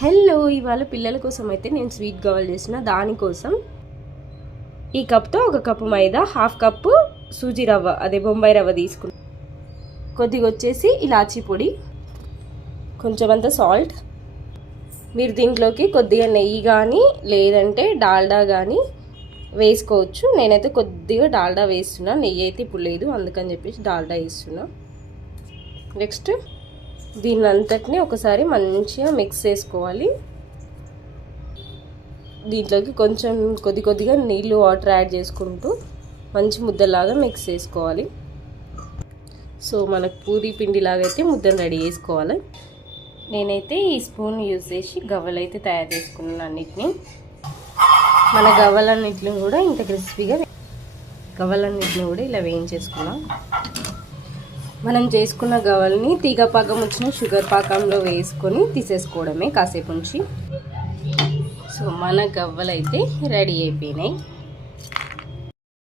Hello, ఇవాళ పిల్లల కోసం అయితే నేను స్వీట్ గవ్వలు చేసిన. దానికోసం ఈ కప్తో 1 కప్పు మైదా, 1/2 కప్పు సూజీ రవ్వ, అదే బొంబాయి రవ్వ తీసుకున్నాను. కొద్దిగా వచ్చేసి ఇలాచీ పొడి, కొంచెం అంత సాల్ట్. మీరు దీంట్లోకి కొద్దిగా నెయ్యి కానీ లేదంటే డాల్డా కానీ వేసుకోవచ్చు. నేనైతే కొద్దిగా డాల్డా వేస్తున్నా, నెయ్యి అయితే ఇప్పుడు లేదు, అందుకని చెప్పేసి డాల్డా వేస్తున్నా. నెక్స్ట్ దీన్ని అంతటిని ఒకసారి మంచిగా మిక్స్ చేసుకోవాలి. దీంట్లోకి కొంచెం కొద్దిగా నీళ్ళు, వాటర్ యాడ్ చేసుకుంటూ మంచి ముద్దలాగా మిక్స్ చేసుకోవాలి. సో మనకు పూరీ పిండిలాగా అయితే ముద్దను రెడీ చేసుకోవాలి. నేనైతే ఈ స్పూన్ యూజ్ చేసి గవ్వలు అయితే తయారు చేసుకున్నాను అన్నిటినీ. మన గవ్వలన్నిటిని కూడా ఇంత క్రిస్పీగా గవ్వలన్నిటిని కూడా ఇలా వేయించేసుకున్నాం. మనం చేసుకున్న గవ్వల్ని తీగ పాకం వచ్చిన షుగర్ పాకంలో వేసుకొని తీసేసుకోవడమే కాసేపు ఉంచి. సో మన గవ్వలు అయితే రెడీ అయిపోయినాయి.